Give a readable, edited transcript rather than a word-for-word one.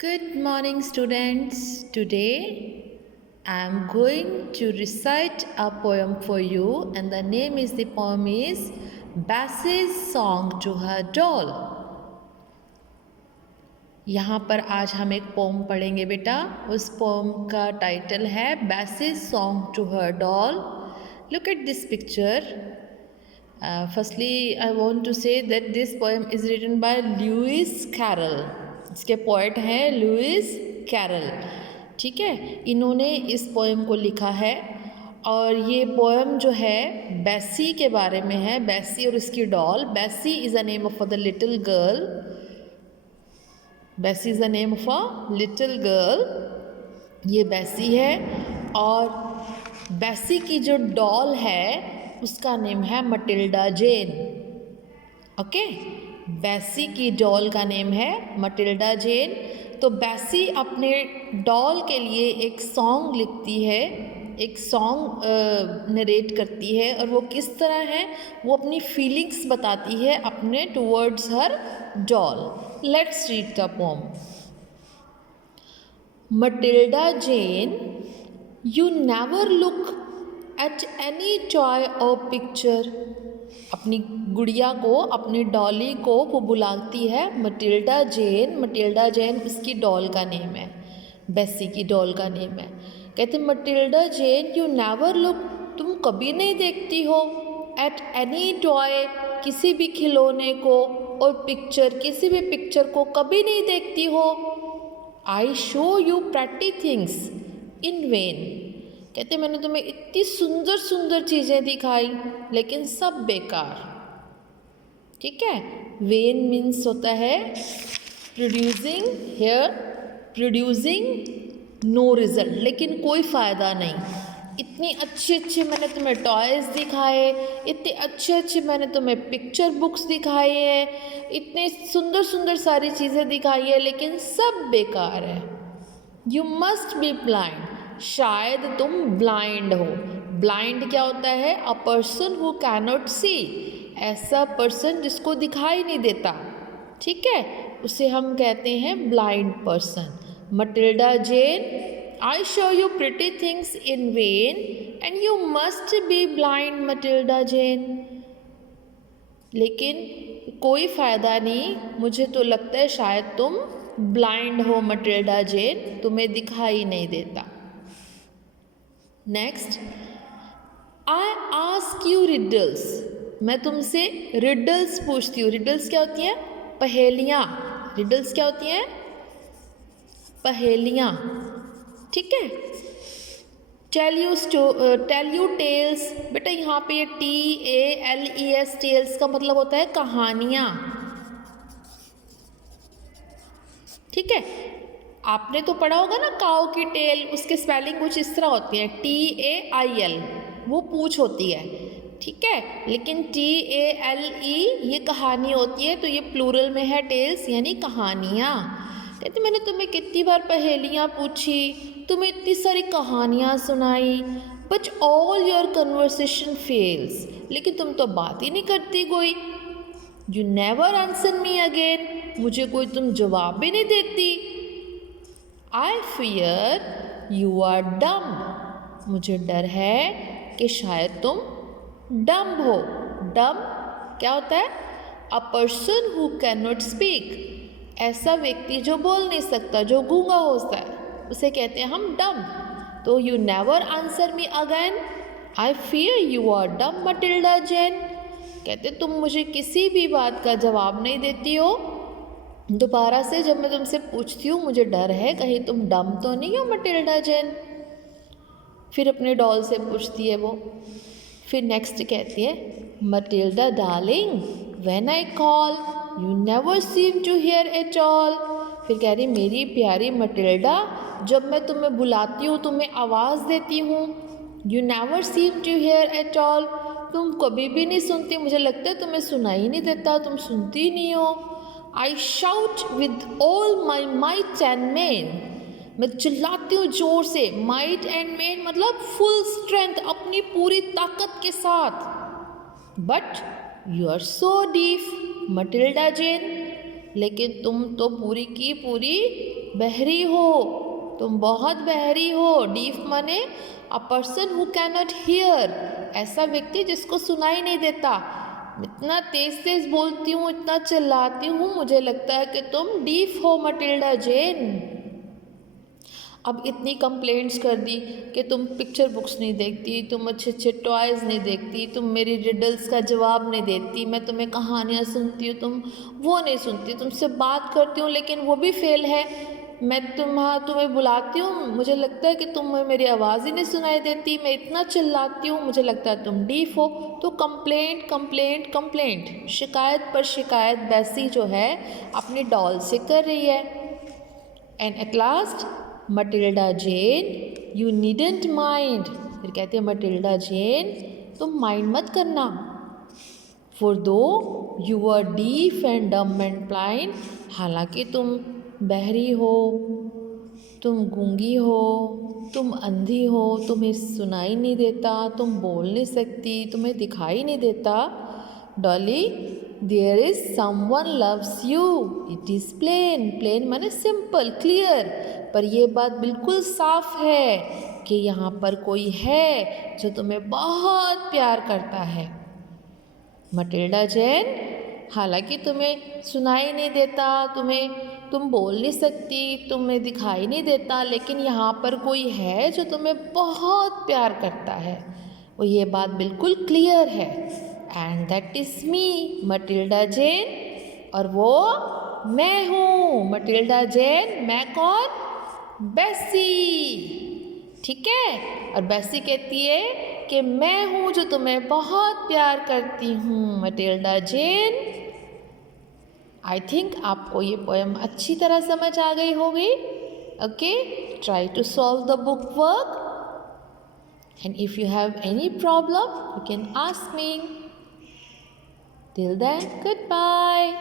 Good morning, students. Today I am going to recite a poem for you, and the name is the poem is Bassie's Song to Her Doll. यहाँ पर आज हम एक pome पढ़ेंगे बेटा. उस pome का टाइटल है Bassie's Song to Her Doll. Look at this picture. Firstly, I want to say that this poem is written by Lewis Carroll. इसके पोएट हैं लुइस कैरल. ठीक है, इन्होंने इस पोएम को लिखा है और ये पोएम जो है बैसी के बारे में है. बैसी और इसकी doll. Bessie is a name of the little girl. Bessie is the name of a little girl. ये बैसी है और बैसी की जो डॉल है उसका नेम है मटिल्डा जेन. ओके, बैसी की डॉल का नेम है मटिल्डा जेन. तो बैसी अपने डॉल के लिए एक सॉन्ग लिखती है, एक सॉन्ग नरेट करती है और वो किस तरह है, वो अपनी फीलिंग्स बताती है अपने towards her doll. Let's read the poem. Matilda Jane, you never look at any toy or picture. अपनी गुड़िया को, अपनी डॉली को वो बुलाती है मटिल्डा जेन. मटिल्डा जेन उसकी डॉल का नेम है, बैसी की डॉल का नेम है. कहते Matilda Jane, you never look, तुम कभी नहीं देखती हो, एट एनी टॉय, किसी भी खिलौने को, और पिक्चर, किसी भी पिक्चर को कभी नहीं देखती हो. आई show you pretty things in when. कहते मैंने तुम्हें इतनी सुंदर सुंदर चीज़ें दिखाई लेकिन सब बेकार. ठीक है, वेन मीन्स होता है producing, here producing no result, लेकिन कोई फ़ायदा नहीं. इतनी अच्छी अच्छी मैंने तुम्हें टॉयज़ दिखाए, इतने अच्छे अच्छे मैंने तुम्हें पिक्चर बुक्स दिखाए हैं, इतने सुंदर सुंदर सारी चीज़ें दिखाई है लेकिन सब बेकार है. यू मस्ट बी ब्लाइंड, शायद तुम ब्लाइंड हो. ब्लाइंड क्या होता है? A person who cannot see, ऐसा पर्सन जिसको दिखाई नहीं देता. ठीक है, उसे हम कहते हैं blind person. Matilda Jane, I show you pretty things in vain and you must be blind Matilda Jane. लेकिन कोई फ़ायदा नहीं, मुझे तो लगता है शायद तुम ब्लाइंड हो मटिल्डा जेन, तुम्हें दिखाई नहीं देता. Next, I ask you riddles, मैं तुमसे रिडल्स पूछती हूँ. रिडल्स क्या होती हैं? पहेलियाँ. रिडल्स क्या होती हैं? पहेलियाँ. ठीक है. Tell you tells. बेटा यहाँ पे ये TALES टेल्स का मतलब होता है कहानियाँ. ठीक है, आपने तो पढ़ा होगा ना काऊ की टेल, उसके स्पेलिंग कुछ इस तरह होती है TAIL, वो पूछ होती है. ठीक है, लेकिन TALE ये कहानी होती है, तो ये प्लूरल में है टेल्स यानी कहानियाँ. कहते मैंने तुम्हें कितनी बार पहेलियाँ पूछी, तुम्हें इतनी सारी कहानियाँ सुनाई, but all your conversation fails, लेकिन तुम तो बात ही नहीं करती कोई. You never answer me again, मुझे कोई तुम जवाब भी नहीं देती. आई फियर यू आर डम, मुझे डर है कि शायद तुम डम हो. डम क्या होता है? A person who can not speak, ऐसा व्यक्ति जो बोल नहीं सकता, जो गूंगा होता है, उसे कहते हैं हम डम. तो you never answer me again, I fear you are dumb Matilda Jane. कहते तुम मुझे किसी भी बात का जवाब नहीं देती हो, दोबारा से जब मैं तुमसे पूछती हूँ मुझे डर है कहीं तुम डम तो नहीं हो मटिल्डा जेन. फिर अपने डॉल से पूछती है वो. फिर नेक्स्ट कहती है Matilda darling, when I call you never seem to hear at all. फिर कह रही मेरी प्यारी मटिल्डा, जब मैं तुम्हें बुलाती हूँ, तुम्हें आवाज़ देती हूँ, you never seem to hear at all, तुम कभी भी नहीं सुनती, मुझे लगता है तुम्हें सुनाई नहीं देता, तुम सुनती ही नहीं हो. I shout with all my might and main, मैं चिल्लाती हूँ जोर से. माइट एंड मेन मतलब फुल स्ट्रेंथ, अपनी पूरी ताकत के साथ. But you are so deaf Matilda Jane, लेकिन तुम तो पूरी की पूरी बहरी हो, तुम बहुत बहरी हो। डीफ माने a person who can not here, ऐसा व्यक्ति जिसको सुनाई नहीं देता। इतना तेज तेज बोलती हूँ, इतना चिल्लाती हूँ, मुझे लगता है कि तुम डीफ हो मटिल्डा जेन। अब इतनी कंप्लेंट्स कर दी कि तुम पिक्चर बुक्स नहीं देखती, तुम अच्छे अच्छे टॉयज़ नहीं देखती, तुम मेरी रिडल्स का जवाब नहीं देती, मैं तुम्हें कहानियाँ सुनती हूँ, तुम वो नहीं सुनती, तुमसे बात करती हूँ लेकिन वो भी फेल है। मैं तुम्हें बुलाती हूँ, मुझे लगता है कि तुम्हें मेरी आवाज़ ही नहीं सुनाई देती, मैं इतना चिल्लाती हूँ, मुझे लगता है तुम डीफ हो। तो कंप्लेंट कंप्लेंट कंप्लेंट, शिकायत पर शिकायत बैसी जो है अपनी डॉल से कर रही है। And at last Matilda Jane, you needn't mind, फिर कहते हैं मटिल्डा जेन तुम माइंड मत करना। फॉर दो यू आर डीफ एंड डम एंड ब्लाइंड, हालांकि तुम बहरी हो, तुम गूंगी हो, तुम अंधी हो, तुम्हें सुनाई नहीं देता, तुम बोल नहीं सकती, तुम्हें दिखाई नहीं देता। Dolly, there is someone loves you, it is plain, plain माने सिंपल क्लियर, पर यह बात बिल्कुल साफ है कि यहाँ पर कोई है जो तुम्हें बहुत प्यार करता है। मटिल्डा जेन, हालांकि तुम्हें सुनाई नहीं देता, तुम बोल नहीं सकती, तुम्हें दिखाई नहीं देता, लेकिन यहाँ पर कोई है जो तुम्हें बहुत प्यार करता है, वो ये बात बिल्कुल क्लियर है। And that is me Matilda Jane, और वो मैं हूँ मटिल्डा जेन। मैं कौन? बेसी। ठीक है, और बेसी कहती है कि मैं हूँ जो तुम्हें बहुत प्यार करती हूँ मटिल्डा जेन। आई थिंक आपको ये पोएम अच्छी तरह समझ आ गई होगी। Okay, try to solve the book work, and if you have any problem you can ask me. Till then, good bye.